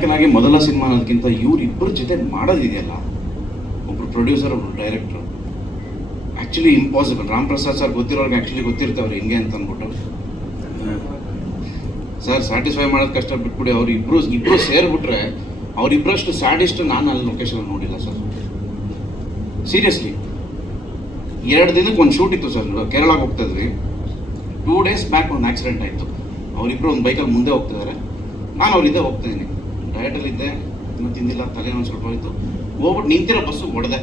ನಾಯಕನಾಗಿ ಮೊದಲ ಸಿನಿಮಾ ಅನ್ನೋದಕ್ಕಿಂತ ಇವ್ರಿಬ್ಬರ ಜೊತೆ ಮಾಡೋದಿದೆಯಲ್ಲ, ಒಬ್ರು ಪ್ರೊಡ್ಯೂಸರ್ ಒಬ್ರು director, actually impossible. Ram Prasad sir ಗೊತ್ತಿರೋರ್ಗೆ ಆ್ಯಕ್ಚುಲಿ ಗೊತ್ತಿರ್ತವ್ರು ಹೆಂಗೆ ಅಂತ ಅಂದ್ಬಿಟ್ಟು ಸರ್ ಸ್ಯಾಟಿಸ್ಫೈ ಮಾಡೋದು ಕಷ್ಟ ಬಿಟ್ಬಿಡಿ. ಇಬ್ಬರು ಸೇರಿಬಿಟ್ರೆ ಅವರಿಬ್ಬರಷ್ಟು ಸ್ಯಾಡಿಸ್ಟ್ ನಾನು ಅಲ್ಲಿ ಲೊಕೇಶನ್ ನೋಡಿಲ್ಲ ಸರ್. ಸೀರಿಯಸ್ಲಿ 2 ದಿನಕ್ಕೆ ಒಂದು ಶೂಟ್ ಇತ್ತು ಸರ್, ಕೇರಳಕ್ಕೆ ಹೋಗ್ತಾಯಿದ್ರಿ. 2 days ಬ್ಯಾಕ್ ಒಂದು ಆಕ್ಸಿಡೆಂಟ್ ಆಯಿತು. ಅವರಿಬ್ಬರು ಒಂದು ಬೈಕಲ್ಲಿ ಮುಂದೆ ಹೋಗ್ತಿದ್ದಾರೆ, ನಾನು ಅವರಿದ್ದೆ ಹೋಗ್ತಾಯಿದ್ದೀನಿ. ಡಯಟಲ್ಲಿದ್ದೆ, ಇನ್ನೂ ತಿಂದಿಲ್ಲ, ತಲೆನೊಂದು ಸ್ವಲ್ಪ ಹೋಯಿತು. ಹೋಗ್ಬಿಟ್ಟು ನಿಂತಿರೋ ಬಸ್ಸು ಹೊಡೆದೆ.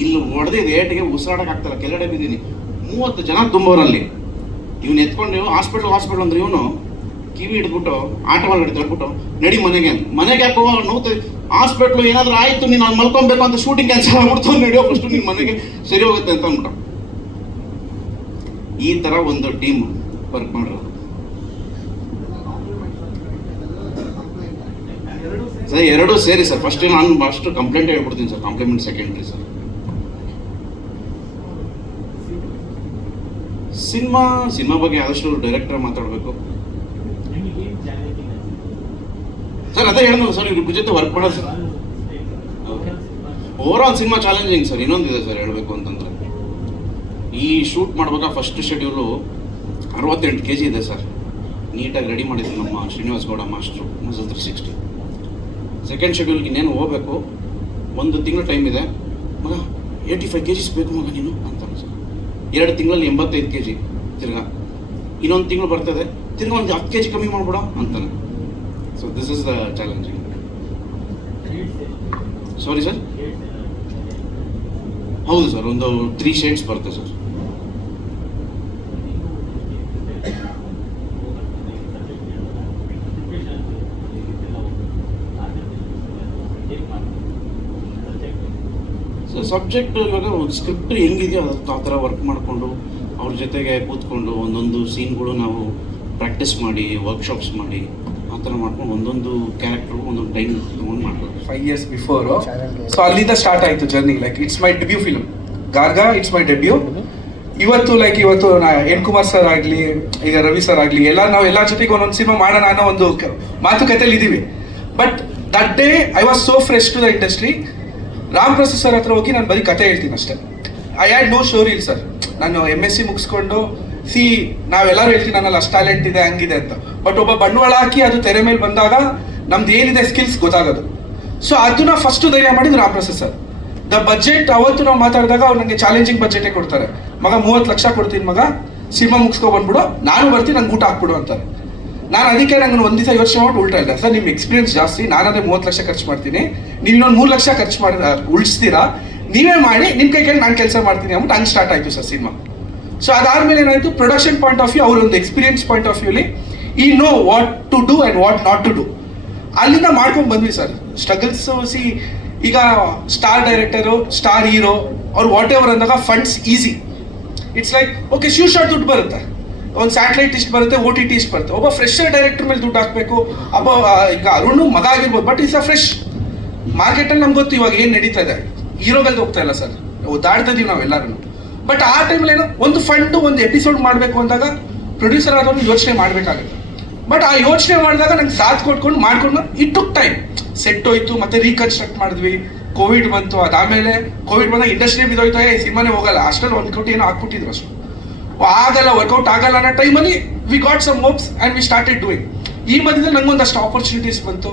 ಇಲ್ಲಿ ಹೊಡೆದಿದ್ದು ಏಟಿಗೆ ಉಸಿರಾಡೋಕ್ಕಾಗ್ತಾಯಿಲ್ಲ, ಕೆಳಗಡೆ ಬಿದ್ದೀನಿ. 30 ಜನ ತುಂಬೋರಲ್ಲಿ. ಇವ್ನು ಎತ್ಕೊಂಡು ಹಾಸ್ಪಿಟ್ಲ್ ಅಂದ್ರೆ ಇವನು ಕಿವಿ ಹಿಡಿದ್ಬಿಟ್ಟು ಆಟೋ ಒಳಗಡೆ ತಳ್ಬಿಟ್ಟು ನಡಿ ಮನೆಗೆ ಯಾಕೋ ನೋವು, ಹಾಸ್ಪಿಟ್ಲು ಏನಾದರೂ ಆಯಿತು ನೀನು ಅಲ್ಲಿ ಮಲ್ಕೊಬೇಕು ಅಂತ ಶೂಟಿಂಗ್ ಕ್ಯಾನ್ಸಲ್ ಆಗ್ಬಿಡ್ತು, ನಡೆಯೋ ಫಸ್ಟು ನಿನ್ನ ಮನೆಗೆ ಸರಿ ಹೋಗುತ್ತೆ ಅಂತ ಅಂದ್ಬಿಟ್ಟು. ಈ ಥರ ಒಂದು ಟೀಮ್ ವರ್ಕ್ ಮಾಡಿರೋದು ಸರ್. 2 ಸೇರಿ ಸರ್. ಫಸ್ಟ್ ನಾನು ಅಷ್ಟು ಕಂಪ್ಲೇಂಟ್ ಹೇಳ್ಬಿಡ್ತೀನಿ sir, compliment secondary sir. Cinema ಬಗ್ಗೆ ಆದಷ್ಟು ಡೈರೆಕ್ಟರ್ ಮಾತಾಡಬೇಕು ಸರ್. ಅದೇ ಹೇಳಿದ್ರು ಸರ್, ಇವ್ರ ಜೊತೆ ವರ್ಕ್ ಮಾಡೋದು sir. Overall cinema challenging sir. ಇನ್ನೊಂದಿದೆ ಸರ್ ಹೇಳಬೇಕು ಅಂತಂದರೆ, ಈ ಶೂಟ್ ಮಾಡುವಾಗ ಫಸ್ಟ್ ಶೆಡ್ಯೂಲು 68 kg ಇದೆ ಸರ್. ನೀಟಾಗಿ ರೆಡಿ ಮಾಡಿದ್ರು ನಮ್ಮ Srinivas Gowda master, muscle 360. Second ಶೆಡ್ಯೂಲ್ಗೆ ಇನ್ನೇನು ಹೋಗಬೇಕು, 1 ತಿಂಗಳು ಟೈಮ್ ಇದೆ ಮಗ, 85 kgs ಬೇಕು ಮಗ ನೀನು ಅಂತಾನೆ ಸರ್. 2 ತಿಂಗಳಲ್ಲಿ 85 kg ತಿರ್ಗಾ. ಇನ್ನೊಂದು ತಿಂಗಳು ಬರ್ತದೆ, ತಿರ್ಗಾ ಒಂದು 10 kg ಕಮ್ಮಿ ಮಾಡ್ಬಿಡ ಅಂತಾನೆ. So this is the challenging. Sorry sir. ಹೌದು ಸರ್, ಒಂದು 3 shades ಬರುತ್ತೆ ಸರ್. ಸಬ್ಜೆಕ್ಟ್ ಇವಾಗ ಸ್ಕ್ರಿಪ್ಟ್ ಹೆಂಗಿದೆಯೋ ಆ ಥರ ವರ್ಕ್ ಮಾಡಿಕೊಂಡು ಅವ್ರ ಜೊತೆಗೆ ಕೂತ್ಕೊಂಡು ಒಂದೊಂದು ಸೀನ್ಗಳು ನಾವು ಪ್ರಾಕ್ಟೀಸ್ ಮಾಡಿ ವರ್ಕ್ಶಾಪ್ಸ್ ಮಾಡಿ ಆ ಥರ ಮಾಡ್ಕೊಂಡು ಒಂದೊಂದು ಕ್ಯಾರೆಕ್ಟರ್ ಒಂದೊಂದು ಟೈಮ್ ತೊಗೊಂಡು ಮಾಡ್ಬೋದು. 5 years ಬಿಫೋರು. ಸೊ ಅಲ್ಲಿಂದ ಸ್ಟಾರ್ಟ್ ಆಯಿತು journey. Like it's my debut film Garga, it's my debut. ಇವತ್ತು ಎನ್ ಕುಮಾರ್ ಸರ್ ಆಗಲಿ, ಈಗ ರವಿ ಸರ್ ಆಗಲಿ, ನಾವು ಎಲ್ಲ ಜೊತೆಗೆ ಒಂದೊಂದು ಸಿನಿಮಾ ಮಾಡೋಣ ಅನ್ನೋ ಒಂದು ಮಾತುಕತೆಯಲ್ಲಿ ಇದ್ದೀವಿ. But that day I was so fresh to the industry. Ram Prasad sir ಹತ್ರ ಹೋಗಿ ನಾನು ಬರೀ ಕತೆ ಹೇಳ್ತೀನಿ ಅಷ್ಟೇ. ಐ ಹ್ಯಾಡ್ ನೋ ಸ್ಟೋರಿ ಇಲ್ಲ ಸರ್. ನಾನು MSc ಮುಗಿಸ್ಕೊಂಡು ನಾವೆಲ್ಲರೂ ಹೇಳ್ತೀನಿ ನನ್ನಲ್ಲಿ ಅಷ್ಟು ಟ್ಯಾಲೆಂಟ್ ಇದೆ ಹಂಗಿದೆ ಅಂತ. ಬಟ್ ಒಬ್ಬ ಬಂಡವಾಳ ಹಾಕಿ ಅದು ತೆರೆ ಮೇಲೆ ಬಂದಾಗ ನಮ್ದು ಏನಿದೆ ಸ್ಕಿಲ್ಸ್ ಗೊತ್ತಾಗೋದು. ಸೊ ಅದನ್ನ ಫಸ್ಟ್ ಧೈರ್ಯ ಮಾಡಿದ್ದು Ram Prasad sir. The budget ಅವತ್ತು ನಾವು ಮಾತಾಡಿದಾಗ ಅವ್ರು ನನಗೆ ಚಾಲೆಂಜಿಂಗ್ ಬಜೆಟೇ ಕೊಡ್ತಾರೆ. ಮಗ 30 ಲಕ್ಷ ಕೊಡ್ತೀನಿ ಮಗ, ಸಿನಿಮಾ ಮುಗಿಸ್ಕೊ ಬಂದ್ಬಿಡು, ನಾನು ಬರ್ತೀನಿ, ನಂಗೆ ಊಟ ಹಾಕ್ಬಿಡು ಅಂತಾರೆ. ನಾನು ಅದಕ್ಕೆ ನಂಗೆ ಒಂದು ದಿವಸ ಯೋಚನೆ ಮಾಡಿ ಉಲ್ಟಾ ಇಲ್ಲ ಸರ್, ನಿಮ್ಮ ಎಕ್ಸ್ಪೀರಿಯನ್ಸ್ ಜಾಸ್ತಿ, ನಾನದೇ 30 ಲಕ್ಷ ಖರ್ಚು ಮಾಡ್ತೀನಿ, ನೀವು ಇನ್ನೊಂದು 3 ಲಕ್ಷ ಖರ್ಚು ಮಾಡಿ ಉಳಿಸ್ತೀರಾ, ನೀವೇ ಮಾಡಿ, ನಿಮ್ಮ ಕೈ ಕೇಳಿ ನಾನು ಕೆಲಸ ಮಾಡ್ತೀನಿ ಅಂದ್ಬಿಟ್ಟು ಹಂಗೆ ಸ್ಟಾರ್ಟ್ ಆಯಿತು ಸರ್ ಸಿನಿಮಾ. ಸೊ ಅದಾದಮೇಲೆ ಏನಾಯಿತು, ಪ್ರೊಡಕ್ಷನ್ ಪಾಯಿಂಟ್ ಆಫ್ ವ್ಯೂ, ಅವರೊಂದು ಎಕ್ಸ್ಪೀರಿಯನ್ಸ್ ಪಾಯಿಂಟ್ ಆಫ್ ವ್ಯೂಲಿ ಈ know what to do and what not to do, ಅಲ್ಲಿಂದ ಮಾಡ್ಕೊಂಡು ಬಂದ್ವಿ ಸರ್. ಸ್ಟ್ರಗಲ್ಸ್ ಈಗ ಸ್ಟಾರ್ ಡೈರೆಕ್ಟರು, ಸ್ಟಾರ್ ಹೀರೋ ಅವ್ರು ವಾಟ್ ಎವರ್ ಅಂದಾಗ funds easy. It's like okay, sure shot ದುಡ್ಡು ಬರುತ್ತೆ, ಒಂದು ಸ್ಯಾಟಲೈಟ್ ಇಷ್ಟು ಬರುತ್ತೆ, OTT ಇಷ್ಟು ಬರುತ್ತೆ. ಒಬ್ಬ ಫ್ರೆಶರ್ ಡೈರೆಕ್ಟರ್ ಮೇಲೆ ದುಡ್ಡು ಹಾಕಬೇಕು. ಈಗ ಅರುಣ್ ಮಗ ಆಗಿರ್ಬೋದು, ಬಟ್ ಇಟ್ಸ್ ಅ ಫ್ರೆಶ್ ಮಾರ್ಕೆಟಲ್ಲಿ ನಮ್ಗೆ ಗೊತ್ತು ಇವಾಗ ಏನು ನಡೀತಾ ಇದೆ. ಹೀರೋಗಲ್ದು ಹೋಗ್ತಾ ಇಲ್ಲ ಸರ್, ದಾಡ್ತಾ ಇದೀವಿ ನಾವೆಲ್ಲರೂ. ಬಟ್ ಆ ಟೈಮಲ್ಲಿ ಏನೋ ಒಂದು ಫಂಡು ಒಂದು ಎಪಿಸೋಡ್ ಮಾಡಬೇಕು ಅಂದಾಗ ಪ್ರೊಡ್ಯೂಸರ್ ಆದವ್ರು ಯೋಚನೆ ಮಾಡಬೇಕಾಗುತ್ತೆ. ಬಟ್ ಆ ಯೋಚನೆ ಮಾಡಿದಾಗ ನಂಗೆ ಸಾಥ್ ಮಾಡ್ಕೊಂಡು ಇಟ್ ಟುಕ್ ಟೈಮ್. ಸೆಟ್ ಹೋಯ್ತು, ಮತ್ತೆ ರೀಕನ್ಸ್ಟ್ರಕ್ಟ್ ಮಾಡಿದ್ವಿ. ಕೋವಿಡ್ ಬಂತು, ಅದಾದಮೇಲೆ ಕೋವಿಡ್ ಬಂದಾಗ ಇಂಡಸ್ಟ್ರಿ ಬಿದ್ದೋಯ್ತಾ, ಸಿನಿಮಾನೇ ಹೋಗಲ್ಲ, ಅಷ್ಟರಲ್ಲಿ 1 ಕೋಟಿ ಏನೋ ಹಾಕ್ಬಿಟ್ಟಿದ್ರು ಅಷ್ಟು. ಆಗಲ್ಲ, ವರ್ಕೌಟ್ ಆಗಲ್ಲ ಅನ್ನೋ ಟೈಮಲ್ಲಿ we got some hopes and we started doing. ಈ ಮಧ್ಯದಲ್ಲಿ ನಂಗೊಂದಷ್ಟು ಆಪರ್ಚುನಿಟೀಸ್ ಬಂತು.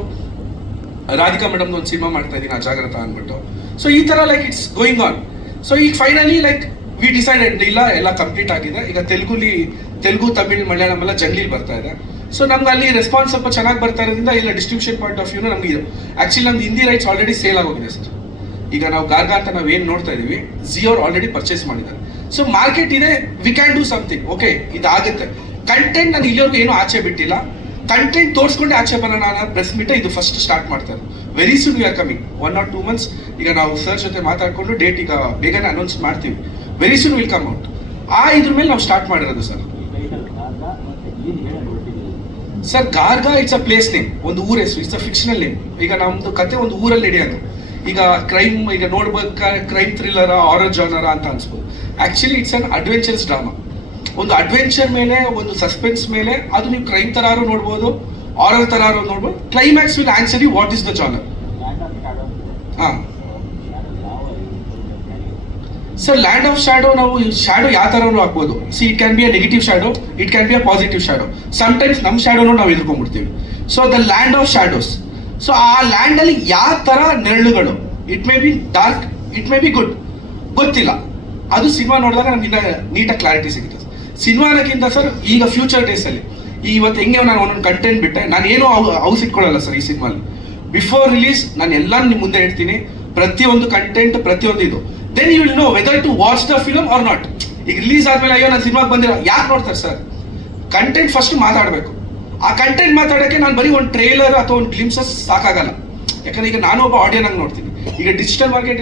ರಾಧಿಕಾ ಮೇಡಮ್ದು ಒಂದು ಸಿನಿಮಾ ಮಾಡ್ತಾ ಇದ್ದೀನಿ, ಅಜಾಗ್ರತ ಅಂದ್ಬಿಟ್ಟು. ಸೊ ಈ ಥರ like it's going on. So ಈಗ ಫೈನಲಿ ಲೈಕ್ ವಿ ಡಿಸೈಡೆಡ್, ಇಲ್ಲ ಎಲ್ಲ ಕಂಪ್ಲೀಟ್ ಆಗಿದೆ. ಈಗ ತೆಲುಗು, ತಮಿಳ್, ಮಲಯಾಳಂ ಎಲ್ಲ ಜಂಗ್ಲಿಲಿ ಬರ್ತಾ ಇದೆ. ಸೊ ನಮ್ಗೆ ಅಲ್ಲಿ ರೆಸ್ಪಾನ್ಸ್ ಸ್ವಲ್ಪ ಚೆನ್ನಾಗಿ ಬರ್ತಾ ಇರೋದ್ರಿಂದ ಇಲ್ಲ ಡಿಸ್ಟ್ರಿಬ್ಯೂಷನ್ ಪಾಯಿಂಟ್ ಆಫ್ ವ್ಯೂನ ನಮಗೆ ಆ್ಯಕ್ಚುಲಿ ನಮ್ದು ಹಿಂದಿ ರೈಟ್ಸ್ ಆಲ್ರೆಡಿ ಸೇಲ್ ಆಗೋಗಿದೆ ಸರ್. ಈಗ ನಾವು ಗಾರ್ಗಾ ಅಂತ ನಾವೇನು ನೋಡ್ತಾ ಇದೀವಿ, ಝೀ ಅವ್ರು ಆಲ್ರೆಡಿ ಪರ್ಚೇಸ್ ಮಾಡಿದ್ದಾರೆ. ಸೊ ಮಾರ್ಕೆಟ್ ಇದೆ, we can do something. Okay, ಇದಾಗುತ್ತೆ. ಕಂಟೆಂಟ್ ನಾನು ಇಲ್ಲಿವರೆಗೂ ಏನೂ ಆಚೆ ಬಿಟ್ಟಿಲ್ಲ. ಕಂಟೆಂಟ್ ತೋರಿಸ್ಕೊಂಡೆ ಆಚೆ ಬರೋಣ ಅನ್ನೋ ಪ್ರೆಸ್ ಮೀಟೇ ಇದು ಫಸ್ಟ್ ಸ್ಟಾರ್ಟ್ ಮಾಡ್ತಾರೆ. Very soon we are coming 1 or 2 months. ಈಗ ನಾವು ಸರ್ ಜೊತೆ ಮಾತಾಡಿಕೊಂಡು ಡೇಟ್ ಈಗ ಬೇಗನೆ ಅನೌನ್ಸ್ ಮಾಡ್ತೀವಿ. Very soon will come out. ಇದ್ರ ಮೇಲೆ ನಾವು ಸ್ಟಾರ್ಟ್ ಮಾಡಿರೋದು sir. Sir Garga it's a place name, ಒಂದು ಊರ ಹೆಸರು, ಇಟ್ಸ್ ಅ ಫಿಕ್ಷನಲ್ ನೇಮ್. ಈಗ ನಮ್ದು ಕತೆ ಒಂದು ಊರಲ್ಲಿ ನಡೆಯೋದು. ಈಗ ಕ್ರೈಮ್, ಈಗ ನೋಡ್ಬೇಕಾದ್ರೆ ಕ್ರೈಮ್ ಥ್ರಿಲ್ಲರ, ಹಾರರ್ ಜಾನರ ಅಂತ ಅನ್ಸ್ಬೋದು. Actually it's an adventures drama. ಒಂದು ಅಡ್ವೆಂಚರ್ ಮೇಲೆ, ಒಂದು ಸಸ್ಪೆನ್ಸ್ ಮೇಲೆ, ಅದು ನೀವು ಕ್ರೈಮ್ ಥರಾರು ನೋಡ್ಬೋದು, ಆರಲ್ ಥರ ನೋಡ್ಬೋದು. Climax will answer you what is the genre. ಹಾಂ ಸರ್, ಲ್ಯಾಂಡ್ ಆಫ್ ಶ್ಯಾಡೋ ನಾವು ಶ್ಯಾಡೋ ಯಾವ ಥರನೂ ಹಾಕ್ಬೋದು. See, it can be a negative shadow, it can be a positive shadow. Sometimes ನಮ್ಮ ಶ್ಯಾಡೋನು ನಾವು ಎದುರ್ಕೊಂಡ್ಬಿಡ್ತೀವಿ. So the land of shadows. So ಆ ಲ್ಯಾಂಡಲ್ಲಿ ಯಾವ ಥರ ನೆರಳುಗಳು, it may be dark, it may be good, ಗೊತ್ತಿಲ್ಲ. ಅದು ಸಿನಿಮಾ ನೋಡಿದಾಗ ನಮ್ಗೆ ನೀಟಾಗಿ ಕ್ಲಾರಿಟಿ ಸಿಗುತ್ತೆ. ಸಿನಿಮಾನಕ್ಕಿಂತ ಸರ್ ಈಗ ಫ್ಯೂಚರ್ ಡೇಸಲ್ಲಿ ಇವತ್ತು ಹೆಂಗೆ ನಾನು ಒಂದೊಂದು ಕಂಟೆಂಟ್ ಬಿಟ್ಟೆ, ನಾನು ಏನೂ ಔಸ್ ಇಟ್ಕೊಳ್ಳಲ್ಲ ಸರ್ ಈ ಸಿನಿಮಾಲಿ. ಬಿಫೋರ್ ರಿಲೀಸ್ ನಾನು ಎಲ್ಲ ನಿಮ್ಮ ಮುಂದೆ ಹೇಳ್ತೀನಿ, ಪ್ರತಿಯೊಂದು ಕಂಟೆಂಟ್, ಪ್ರತಿಯೊಂದು ಇದು. Then you will know whether to watch the film or not. ಈಗ ರಿಲೀಸ್ ಆದ್ಮೇಲೆ ಅಯ್ಯೋ ನಾನು ಸಿನಿಮಾಗೆ ಬಂದಿಲ್ಲ ಯಾಕೆ ನೋಡ್ತಾರೆ ಸರ್? ಕಂಟೆಂಟ್ ಫಸ್ಟ್ ಮಾತಾಡಬೇಕು. ಆ ಕಂಟೆಂಟ್ ಮಾತಾಡೋಕ್ಕೆ ನಾನು ಬರೀ ಒಂದು ಟ್ರೇಲರ್ ಅಥವಾ ಒಂದು ಗ್ಲಿಮ್ಸಸ್ ಸಾಕಾಗಲ್ಲ. ಯಾಕಂದ್ರೆ ಈಗ ನಾನು ಒಬ್ಬ ಆಡಿಯನ್ ಆಗಿ ನೋಡ್ತೀನಿ. ಈಗ ಡಿಜಿಟಲ್ ಮಾರ್ಕೆಟ್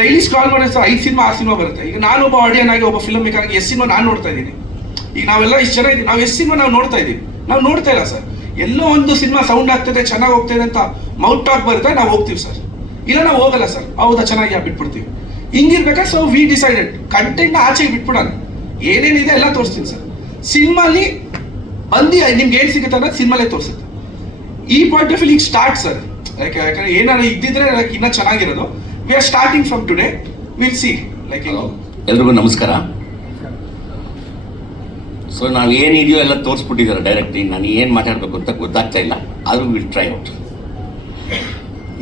ಡೈಲಿ ಸ್ಕ್ರಾಲ್ ಮಾಡಿದ್ರೆ ಸರ್ 5 ಸಿನಿಮಾ 6 ಸಿನಿಮಾ ಬರುತ್ತೆ. ಈಗ ನಾನು ಒಬ್ಬ ಆಡಿಯನ್ ಆಗಿ, ಒಬ್ಬ ಫಿಲ್ಮ್ ಮೇಕರ್ ಆಗಿ ಎಷ್ಟು ಸಿನಿಮಾ ನಾನು ನೋಡ್ತಾ ಇದ್ದೀನಿ. ಈಗ ನಾವೆಲ್ಲ ಇಷ್ಟು ಜನ ಇದ್ದೀವಿ, ನಾವು ಎಷ್ಟು ಸಿನಿಮಾ ನಾವು ನೋಡ್ತಾ ಇದ್ದೀವಿ? ನಾವು ನೋಡ್ತಾ ಇಲ್ಲ ಸರ್. ಎಲ್ಲೋ ಒಂದು ಸಿನಿಮಾ ಸೌಂಡ್ ಆಗ್ತದೆ, ಚೆನ್ನಾಗಿ ಹೋಗ್ತದೆ ಅಂತ ಮೌತ್ ಟಾಕ್ ಬರುತ್ತೆ, ನಾವು ಹೋಗ್ತೀವಿ ಸರ್. ಇಲ್ಲ ನಾವು ಹೋಗಲ್ಲ ಸರ್, ಹೌದಾ ಚೆನ್ನಾಗಿ ಬಿಟ್ಬಿಡ್ತೀವಿ. ಹಿಂಗಿರ್ಬೇಕಾದ್ರೆ ಸೊ ವಿ ಡಿಸೈಡೆಡ್ ಕಂಟೆಂಟ್ನ ಆಚೆಗೆ ಬಿಟ್ಬಿಡೋಣ, ಏನೇನಿದೆ ಎಲ್ಲ ತೋರಿಸ್ತೀನಿ ಸರ್. ಸಿನಿಮಾಲಿ ಬಂದು ನಿಮ್ಗೆ ಏನು ಸಿಗುತ್ತೆ ಅನ್ನೋದು ಸಿನಿಮಾಲೇ ತೋರಿಸುತ್ತೆ. ಈ ಪಾಯಿಂಟ್ ಆಫ್ ವ್ಯೂ ಈಗ ಸ್ಟಾರ್ಟ್ ಸರ್. ಯಾಕಂದ್ರೆ ಏನಾದ್ರು ಇದ್ದಿದ್ರೆ ಇನ್ನೂ ಚೆನ್ನಾಗಿರೋದು. We are starting from today, will see. Like ಎಲ್ರಿಗೂ ನಮಸ್ಕಾರ. ಸೊ ನಾವು ಏನಿದೆಯೋ ಎಲ್ಲ ತೋರಿಸ್ಬಿಟ್ಟಿದ್ದಾರೆ ಡೈರೆಕ್ಟ್ಲಿ. ನಾನು ಏನು ಮಾತಾಡಬೇಕು ಅಂತ ಗೊತ್ತಾಗ್ತಾ ಇಲ್ಲ, ಆದರೂ ವಿಲ್ ಟ್ರೈ ಔಟ್.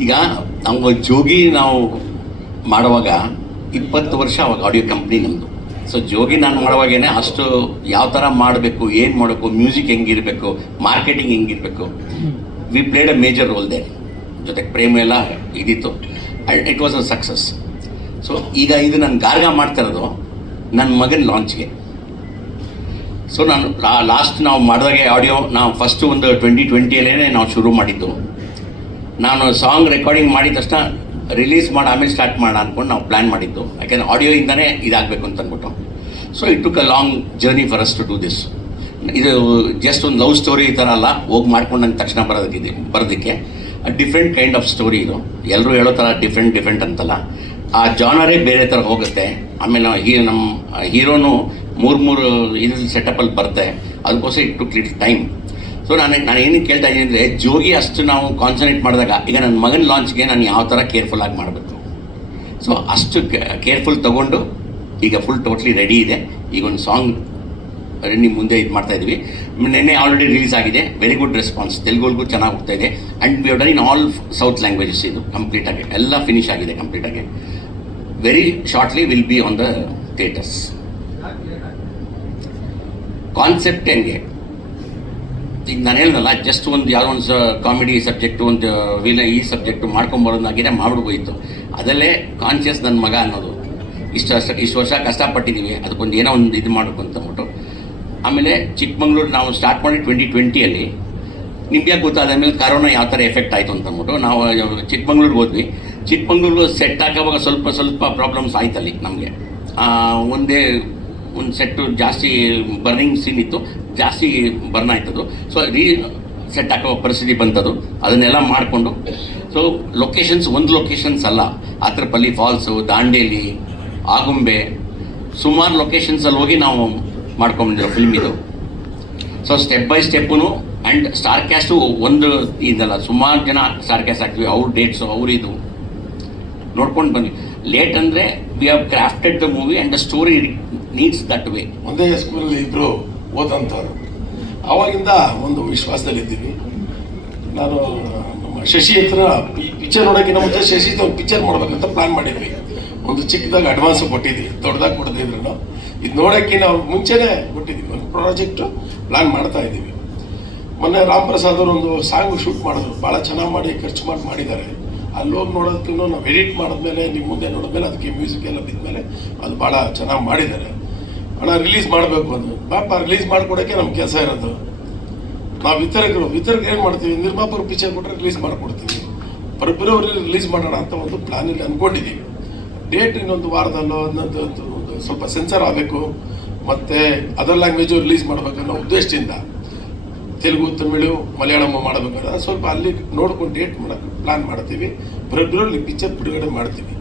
ಈಗ ನಾವು ಜೋಗಿ ನಾವು ಮಾಡುವಾಗ 20 ವರ್ಷ ಅವಾಗ ಆಡಿಯೋ ಕಂಪ್ನಿ ನಮ್ಮದು. ಸೊ ಜೋಗಿ ನಾನು ಮಾಡುವಾಗೇನೆ ಅಷ್ಟು ಯಾವ ಥರ ಮಾಡಬೇಕು, ಏನು ಮಾಡಬೇಕು, ಮ್ಯೂಸಿಕ್ ಹೆಂಗಿರಬೇಕು, ಮಾರ್ಕೆಟಿಂಗ್ ಹೆಂಗಿರಬೇಕು, we played a major role there. ಜೊತೆಗೆ ಪ್ರೇಮ ಎಲ್ಲ ಇದಿತ್ತು, and it was a success. So ಈಗ ಇದು ನಾನು ಗಾರ್ಗ ಮಾಡ್ತಾ ಇರೋದು ನನ್ನ ಮಗನ ಲಾಂಚ್ಗೆ. ಸೊ ನಾನು ಲಾಸ್ಟ್ ನಾವು ಮಾಡಿದಾಗೆ ಆಡಿಯೋ ನಾವು ಫಸ್ಟು ಒಂದು 2020 ನಾವು ಶುರು ಮಾಡಿದ್ದು. ನಾನು ಸಾಂಗ್ ರೆಕಾರ್ಡಿಂಗ್ ಮಾಡಿದ ತಕ್ಷಣ ರಿಲೀಸ್ ಮಾಡಿ ಆಮೇಲೆ ಸ್ಟಾರ್ಟ್ ಮಾಡೋಣ ಅಂದ್ಕೊಂಡು ನಾವು ಪ್ಲ್ಯಾನ್ ಮಾಡಿದ್ದು. ಯಾಕೆಂದರೆ ಆಡಿಯೋಯಿಂದನೇ ಇದಾಗಬೇಕು ಅಂತ ಅಂದ್ಬಿಟ್ಟು. So it took a long journey for us to do this. ಇದು ಜಸ್ಟ್ ಒಂದು ಲವ್ ಸ್ಟೋರಿ ಈ ಥರ ಅಲ್ಲ, ಹೋಗಿ ಮಾಡ್ಕೊಂಡಂಗೆ ತಕ್ಷಣ ಬರೋದಕ್ಕೆ ಡಿಫ್ರೆಂಟ್ ಕೈಂಡ್ ಆಫ್ ಸ್ಟೋರಿ ಇದು. ಎಲ್ಲರೂ ಹೇಳೋ ಥರ ಡಿಫ್ರೆಂಟ್ ಅಂತಲ್ಲ, ಆ ಜಾನರೇ ಬೇರೆ ಥರ ಹೋಗುತ್ತೆ. ಆಮೇಲೆ ನಮ್ಮ ಹೀರೋನು 3 ಇದ್ರಲ್ಲಿ ಸೆಟಪ್ಪಲ್ಲಿ ಬರುತ್ತೆ. ಅದಕ್ಕೋಸ್ಕರ it took little time. So ನಾನು ಏನಕ್ಕೆ ಕೇಳ್ತಾ ಇದ್ದೀನಿ ಅಂದರೆ, ಜೋಗಿ ಅಷ್ಟು ನಾವು ಕಾನ್ಸಂಟ್ರೇಟ್ ಮಾಡಿದಾಗ ಈಗ ನನ್ನ ಮಗನ ಲಾಂಚ್ಗೆ ನಾನು ಯಾವ ಥರ ಕೇರ್ಫುಲ್ಲಾಗಿ ಮಾಡಬೇಕು. ಸೊ ಅಷ್ಟು ಕೇರ್ಫುಲ್ ತೊಗೊಂಡು ಈಗ ಫುಲ್ ಟೋಟ್ಲಿ ರೆಡಿ ಇದೆ. ಈಗ ಒಂದು ಸಾಂಗ್ ನಿಮ್ಮ ಮುಂದೆ ಇದು ಮಾಡ್ತಾಯಿದ್ವಿ. ನೆನ್ನೆ ಆಲ್ರೆಡಿ ರಿಲೀಸ್ ಆಗಿದೆ, ವೆರಿ ಗುಡ್ ರೆಸ್ಪಾನ್ಸ್. ತೆಲುಗುಗೂ ಚೆನ್ನಾಗಿ ಹೋಗ್ತಾ ಇದೆ. And we have done in all south languages. ಇದು ಕಂಪ್ಲೀಟಾಗಿ ಎಲ್ಲ ಫಿನಿಶ್ ಆಗಿದೆ ಕಂಪ್ಲೀಟಾಗಿ. Very shortly will be on the theatres. Concept ಹೆಂಗೆ ಈಗ ನಾನು ಹೇಳ್ದಲ್ಲ, ಜಸ್ಟ್ ಒಂದು ಯಾವುದೋ ಒಂದು ಕಾಮಿಡಿ ಸಬ್ಜೆಕ್ಟು, ಒಂದು ಈ ಸಬ್ಜೆಕ್ಟು ಮಾಡ್ಕೊಂಬರೋದಾಗಿದೆ ಮಾಡ್ಬಿಡ್ಬೋಯಿತ್ತು. ಅದಲ್ಲೇ ಕಾನ್ಷಿಯಸ್ ನನ್ನ ಮಗ ಅನ್ನೋದು. ಇಷ್ಟು ವರ್ಷ ಕಷ್ಟಪಟ್ಟಿದ್ದೀವಿ, ಅದಕ್ಕೊಂದು ಏನೋ ಒಂದು ಇದು ಮಾಡಬೇಕು ಅಂತಂದ್ಬಿಟ್ಟು. ಆಮೇಲೆ ಚಿಕ್ಕಮಂಗ್ಳೂರು ನಾವು ಸ್ಟಾರ್ಟ್ ಮಾಡಿ 2020 ನಿಮ್ಗೆ ಗೊತ್ತಾದ ಮೇಲೆ ಕರೋನಾ ಯಾವ ಥರ ಎಫೆಕ್ಟ್ ಆಯಿತು ಅಂತಂದ್ಬಿಟ್ಟು ನಾವು ಚಿಕ್ಕಮಂಗ್ಳೂರಿಗೆ ಹೋದ್ವಿ. ಚಿಕ್ಕಮಂಗ್ಳೂರು ಸೆಟ್ ಆಗೋವಾಗ ಸ್ವಲ್ಪ ಪ್ರಾಬ್ಲಮ್ಸ್ ಆಯ್ತಲ್ಲಿ ನಮಗೆ. ಒಂದು ಸೆಟ್ಟು ಜಾಸ್ತಿ ಬರ್ನಿಂಗ್ ಸೀನ್ ಇತ್ತು, ಜಾಸ್ತಿ ಬರ್ನ್ ಆಯ್ತದು. ಸೊ ಸೆಟ್ ಹಾಕೋ ಪರಿಸ್ಥಿತಿ ಬಂತದು. ಅದನ್ನೆಲ್ಲ ಮಾಡಿಕೊಂಡು ಸೊ ಒಂದು ಲೊಕೇಶನ್ಸ್ ಅಲ್ಲ, ಆತ್ರಪಲ್ಲಿ ಫಾಲ್ಸು, ದಾಂಡೇಲಿ, ಆಗುಂಬೆ, ಸುಮಾರು ಲೊಕೇಶನ್ಸಲ್ಲಿ ಹೋಗಿ ನಾವು ಮಾಡ್ಕೊಂಬಂದಿರೋ ಫಿಲ್ಮ್ ಇದು. So step by step and star caste ಒಂದು ಇದಲ್ಲ, ಸುಮಾರು ಜನ ಸ್ಟಾರ್ ಕ್ಯಾಸ್ಟ್ ಹಾಕ್ತೀವಿ. ಅವ್ರ ಡೇಟ್ಸು ಇದು ನೋಡ್ಕೊಂಡು ಬಂದ್ವಿ. ಲೇಟ್ ಅಂದರೆ we have crafted the movie and the story needs that way. ಒಂದೇ ಸ್ಕೂಲಲ್ಲಿ ಇದ್ದರು ಓದಂಥವ್ರು. ಆವಾಗಿಂದ ಒಂದು ವಿಶ್ವಾಸದಲ್ಲಿದ್ದೀವಿ. ನಾನು ನಮ್ಮ ಶಶಿ ಹತ್ರ ಈ ಪಿಕ್ಚರ್ ನೋಡೋಕ್ಕಿಂತ ಮುಂಚೆ ಶಶಿ ಒಂದು ಪಿಕ್ಚರ್ ಮಾಡ್ಬೇಕಂತ ಪ್ಲ್ಯಾನ್ ಮಾಡಿದ್ವಿ. ಒಂದು ಚಿಕ್ಕದಾಗಿ ಅಡ್ವಾನ್ಸು ಕೊಟ್ಟಿದ್ವಿ, ದೊಡ್ಡದಾಗಿ ಕೊಡ್ತಿದ್ರು. ಇದು ನೋಡೋಕ್ಕೆ ನಾವು ಮುಂಚೆನೇ ಕೊಟ್ಟಿದ್ದೀವಿ. ಒಂದು ಪ್ರಾಜೆಕ್ಟು ಪ್ಲ್ಯಾನ್ ಮಾಡ್ತಾ ಇದ್ದೀವಿ. ಮೊನ್ನೆ ರಾಮ್ ಪ್ರಸಾದ್ ಅವರು ಒಂದು ಸಾಂಗು ಶೂಟ್ ಮಾಡಿದ್ರು, ಭಾಳ ಚೆನ್ನಾಗಿ ಮಾಡಿ ಖರ್ಚು ಮಾಡಿದ್ದಾರೆ. ಅಲ್ಲಿ ಹೋಗಿ ನೋಡೋದಕ್ಕೂ ನಾವು ಎಡಿಟ್ ಮಾಡಿದ್ಮೇಲೆ ನಿಮ್ಮ ಮುಂದೆ ನೋಡಿದ್ಮೇಲೆ ಅದಕ್ಕೆ ಮ್ಯೂಸಿಕ್ ಎಲ್ಲ ಬಿದ್ಮೇಲೆ ಅದು ಭಾಳ ಚೆನ್ನಾಗಿ ಮಾಡಿದ್ದಾರೆ. ಹಣ ರಿಲೀಸ್ ಮಾಡಬೇಕು ಅಂದರು. ಪಾಪ ರಿಲೀಸ್ ಮಾಡಿಕೊಡೋಕ್ಕೆ ನಮ್ಮ ಕೆಲಸ ಇರೋದು. ನಾವು ವಿತರಕರು ಏನು ಮಾಡ್ತೀವಿ, ನಿರ್ಮಾಪಕರು ಪಿಕ್ಚರ್ ಕೊಟ್ಟರೆ ರಿಲೀಸ್ ಮಾಡಿಕೊಡ್ತೀವಿ. ಫೆಬ್ರವರಿ ರಿಲೀಸ್ ಮಾಡೋಣ ಅಂತ ಒಂದು ಪ್ಲ್ಯಾನಲ್ಲಿ ಅಂದ್ಕೊಂಡಿದ್ದೀವಿ. ಡೇಟ್ ಇನ್ನೊಂದು ವಾರದಲ್ಲೋ ಒಂದು ಸ್ವಲ್ಪ ಸೆನ್ಸರ್ ಆಗಬೇಕು, ಮತ್ತು ಅದರ್ ಲ್ಯಾಂಗ್ವೇಜು ರಿಲೀಸ್ ಮಾಡಬೇಕನ್ನೋ ಉದ್ದೇಶದಿಂದ ತೆಲುಗು, ತಮಿಳು, ಮಲಯಾಳಂ ಮಾಡಬೇಕಾದ್ರೆ ಸ್ವಲ್ಪ ಅಲ್ಲಿ ನೋಡ್ಕೊಂಡು ಡೇಟ್ ಮಾಡೋಕ್ಕೆ ಪ್ಲ್ಯಾನ್ ಮಾಡ್ತೀವಿ. ಫೆಬ್ರವರಿ ಪಿಕ್ಚರ್ ಬಿಡುಗಡೆ ಮಾಡ್ತೀವಿ.